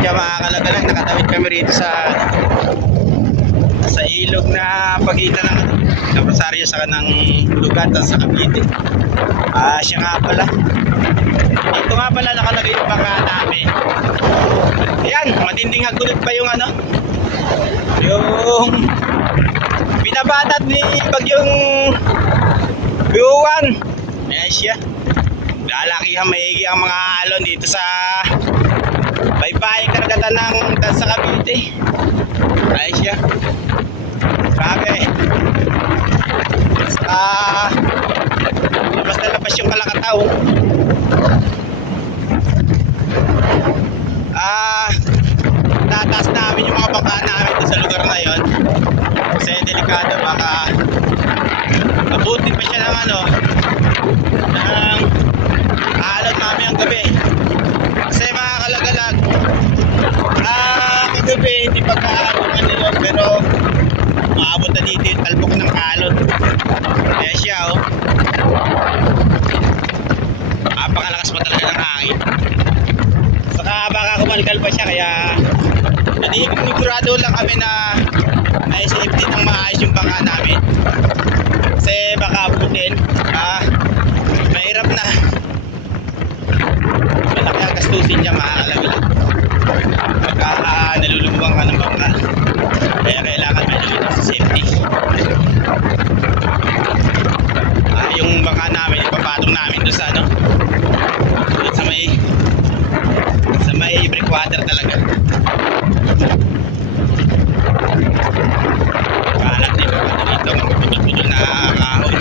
siya mga kalagalag. Nakatawid kami rito sa ilog na pagitan ng Rosario sa kanang Lugat at sa Cavite. Siya nga pala. Ito nga pala nakalagay yung bangka namin. Ayan, matinding hagulot pa yung ano, yung binabanat ni Bagyong Buwan. Ayan siya. Lalakihan maigi ang mga alon dito sa baybayang karagatan ng sa Cavite. Ayan siya. Grabe. Labas na labas yung Kalakataw. Tataas namin yung mga bangka namin sa lugar na yon kasi delikado, baka abutin pa siya ng ng alon namin ang gabi. Kasi mga kalagalag, kagabi hindi pagkaabutan nila, pero maabot na dito yung talbok ng alon. Kaya siya napakalakas pa talaga ng hangin. Saka baka kumalkal pa siya, kaya nanigurado lang kami na may safety ng maayos yung bangka namin. Kasi baka abutin, mahirap na. Malaki ang gastusin niya mga kalagalag. Pagka nalulubang ka ng bangka, kaya kailangan medyo sa safety. Yung bangka namin, ipapatong namin doon sa sa may breakwater talaga. Kalat din dito, magpuputol na kahoy.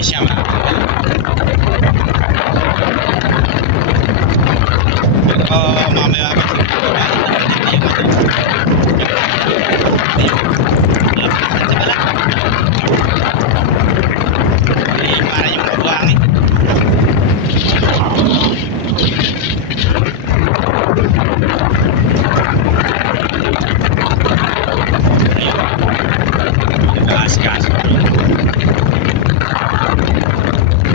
Siya mga pero mamaya para yung mabuhangin.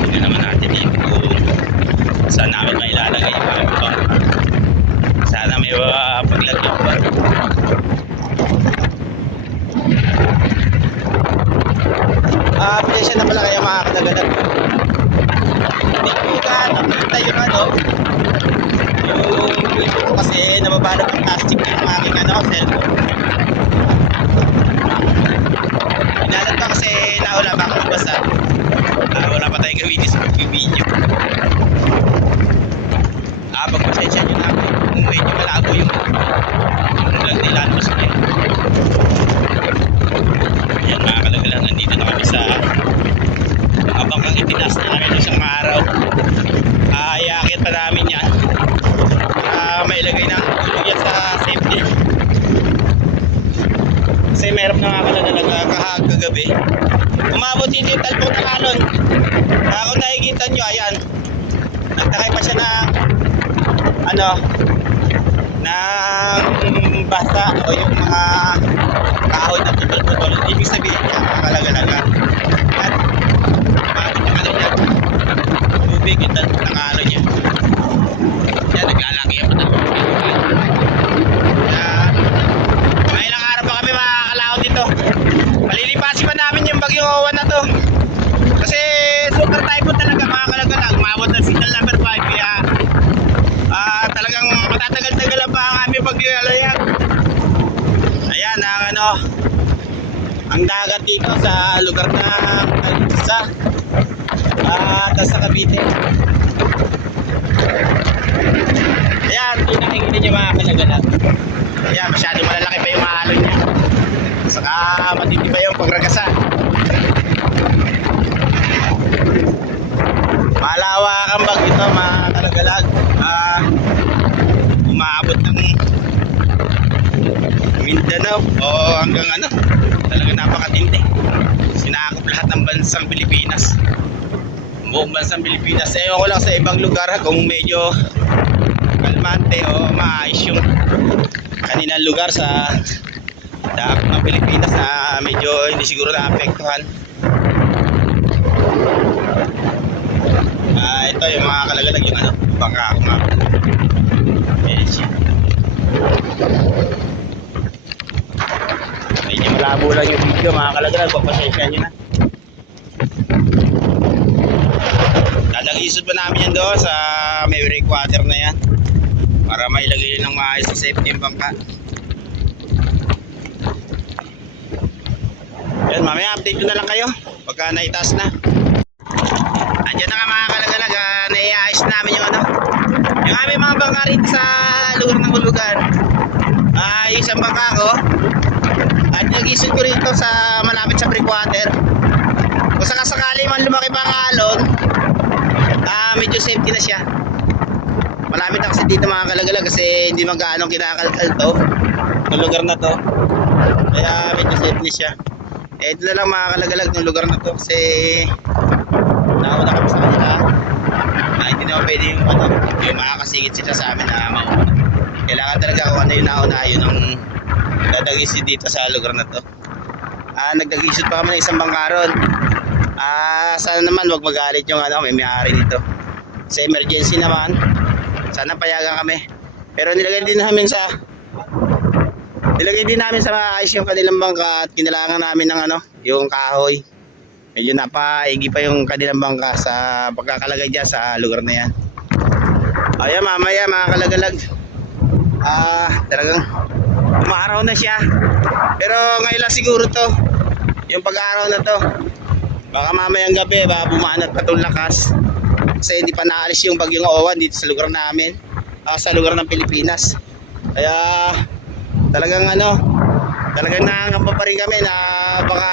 Tingnan naman natin dito kung saan namin mailalagay yung mga bubang. Sana may paglagyan pa. Presya na pala kaya mga kadagalag. Hindi ko nakita yung yung kasi nababalot ang plastic yung aking cellphone. Inalat pa kasi naula baka mabasa. Wala pa tayong gawin sa pag-video. Pagpasensya nyo na kung medyo malabo yung vlog nila mas niya. Ayan mga kalagalang, nandito na kami sa bangkang itinas namin isang araw. Iakit pa namin yan. Mailagay na tulog yan sa safety. Kasi meron na nga kalagalang kagabi. Umabot hindi yung talbog ng alon. Kung nakikita nyo, ayan, nagtakay pa siya ng basa o yung mga kahoy na tutol-tutol. Ibig sabihin niya, makalagalaga. At umabot niya, tubig yung talbog ng alon niya. Yan, naglalaki yan pa talbog. May ilang araw pa kami makakalaot dito. Malilipasin pa namin yung Bagyong Owan na to. Kasi super typhoon talaga mga kalagalag. Umabot na signal number 5. Kaya talagang matatagal-tagal pa ang aming paglalayag. Ayan ang dagat dito sa lugar na sa Cavite. Ayan, pinakikita niyo mga kalagalag. Ayan, masyado malalaki pa yung alon niya. Saka matindi pa yung pagragasan. Malawak ang bag ito mga kalagalag. Umaabot ng Mindanao o hanggang talaga napakatindi. Sinakop lahat ng bansang Pilipinas. Buong bansang Pilipinas. Ewan ko lang sa ibang lugar kung medyo kalmante o maayos yung kaninang lugar sa dagat ng Pilipinas na medyo hindi siguro naapektuhan. Ito yung mga kalagalag yung bangka ko nga. malabo lang yung video mga kalagalag, pagpasensya nyo na. Lalagisod pa namin yan doon sa may breakwater na yan para mailagay ng maayos sa safety yung bangka. Yan, mamaya update ko na lang kayo pagka naitaas na. Andiyan na nga mga kalagalag, naiayos namin yung ano, yung aming mga bangka rito sa lugar ng hulugan. Yung isang bangka ko at nag-isod ko rito sa malapit sa breakwater. Kung sakasakali man lumaki pa ang alon, medyo safety na siya. Malapit na kasi dito mga kalagalag kasi hindi magkaanong kinakalkal to yung lugar na to, kaya medyo safe na siya. Ito na lang mga kalagalag ng lugar na to kasi nauna kami sa kanila. Hindi naman pwede yung ano, yung makakasigit sila sa amin na mauna. Kailangan talaga kung ano yung nauna, yun ang dadagisod dito sa lugar na to. Nagdagisod pa kami ng isang bangka ron. Sana naman wag magalit yung ano, may-ari dito. Sa emergency naman, sana payagan kami. Pero nilagay din namin sa maayos yung kanilang bangka at kinailangan namin ng ano, yung kahoy. Medyo napaigi pa yung kanilang bangka sa pagkakalagay dyan sa lugar na yan. Ayan, mamaya mga kalagalag, talagang umaaraw na siya. Pero ngayon lang siguro to, yung pag-aaraw na to. Baka mamayang gabi, baka bumanat pa itong lakas. Kasi hindi pa naalis yung bagyong Owan dito sa lugar namin, sa lugar ng Pilipinas. Kaya talagang ano, talagang nangangamba pa rin kami na baka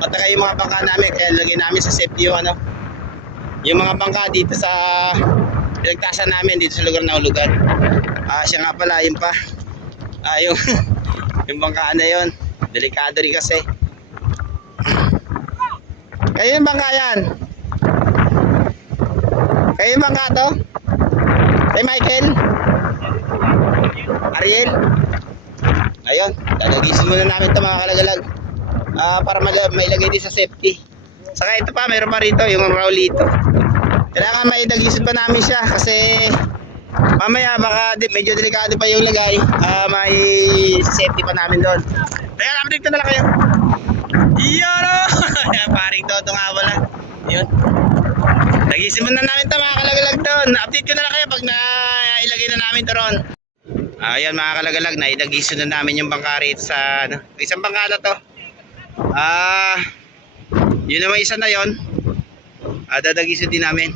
matagay yung mga bangka namin. Kaya lagyan namin sa safety yung ano, yung mga bangka dito sa pinagtasan namin dito sa lugar na hulugan. Siya nga pala, yun pa, yung yung bangka na yun, delikado rin kasi. Kayo yung bangka yan? Kayo yung bangka to? Kay Michael? Ariel? Ayun, lalagisin muna namin ito mga kalagalag, para mailagay din sa safety. Saka ito pa, mayroon pa rito yung Raulito. Kailangan maidagisin pa namin siya kasi mamaya baka medyo delikado pa yung lagay. May safety pa namin doon. Kaya update ko na lang kayo. Iyon o! Paring todo nga wala. Yun. Nagisin na namin ito mga kalagalag doon. Update ko na lang kayo pag nailagay na namin ito ron. Ayan mga kalagalag, naidagisin na namin yung bangka rito sa ano, isang bangka na to. Yun naman isa na yun. Dadagisin din namin.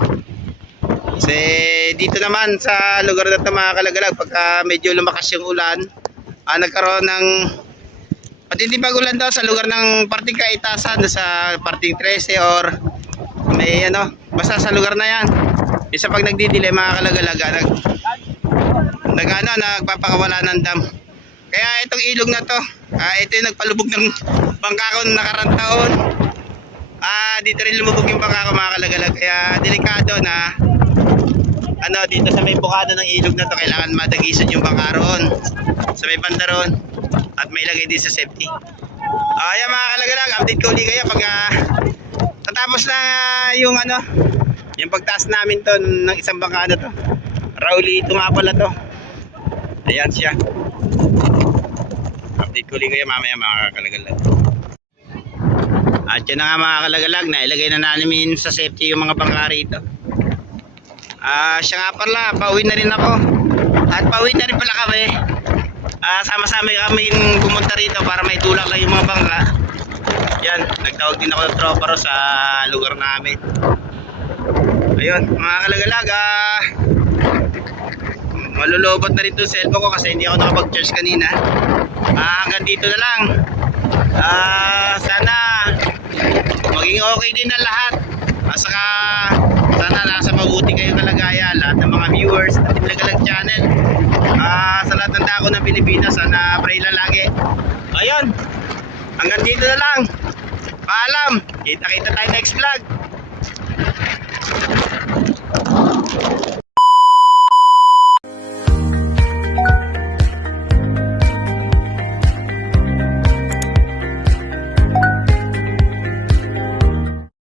Kasi dito naman sa lugar na ito mga kalagalag, pagka medyo lumakas yung ulan, nagkaroon ng matinding pag-ulan daw sa lugar ng parting Kaitasan, sa parting 13 or may ano, basta sa lugar na yan. Isa pag nagdidile mga kalagalag, nagpapakawala ng dam. Kaya itong ilog na to, ito yung nagpalubog ng bangka ko nakarang taon. Dito rin lumubog yung bangka ko mga kalagalag. Kaya delikado na ano, dito sa may bukado ng ilog na to, kailangan madagisan yung bangka roon sa may banda roon at may lagay din sa safety. Ayan mga kalagalag, update ko ulit kayo pag tatapos na yung ano, yung pagtaas namin to ng isang bangka na to. Raulito nga pala to. Ayan siya. Update ko ulit kayo mamaya mga kalagalag. At yun na nga mga kalagalag, nailagay na namin sa safety yung mga bangka rito. Siya nga pala, pauwi na rin ako. At pauwi na rin pala kami. Sama-sama kami pumunta rito para may tulak lang yung mga bangka. Yan, nagtawag din ako ng tropa ro sa lugar namin. Ayun, mga kalagalag, malulobot na rin itong cellphone ko kasi hindi ako nakapag-charge kanina. Hanggang dito na lang. Sana maging okay din ang lahat. Saka sana nasa mabuti kayong kalagayan lahat ng mga viewers at Lagalag channel. Sa lahat ng dako ng Pilipinas, sana pray lang lagi. Ayun, hanggang dito na lang. Paalam, kita-kita tayo next vlog.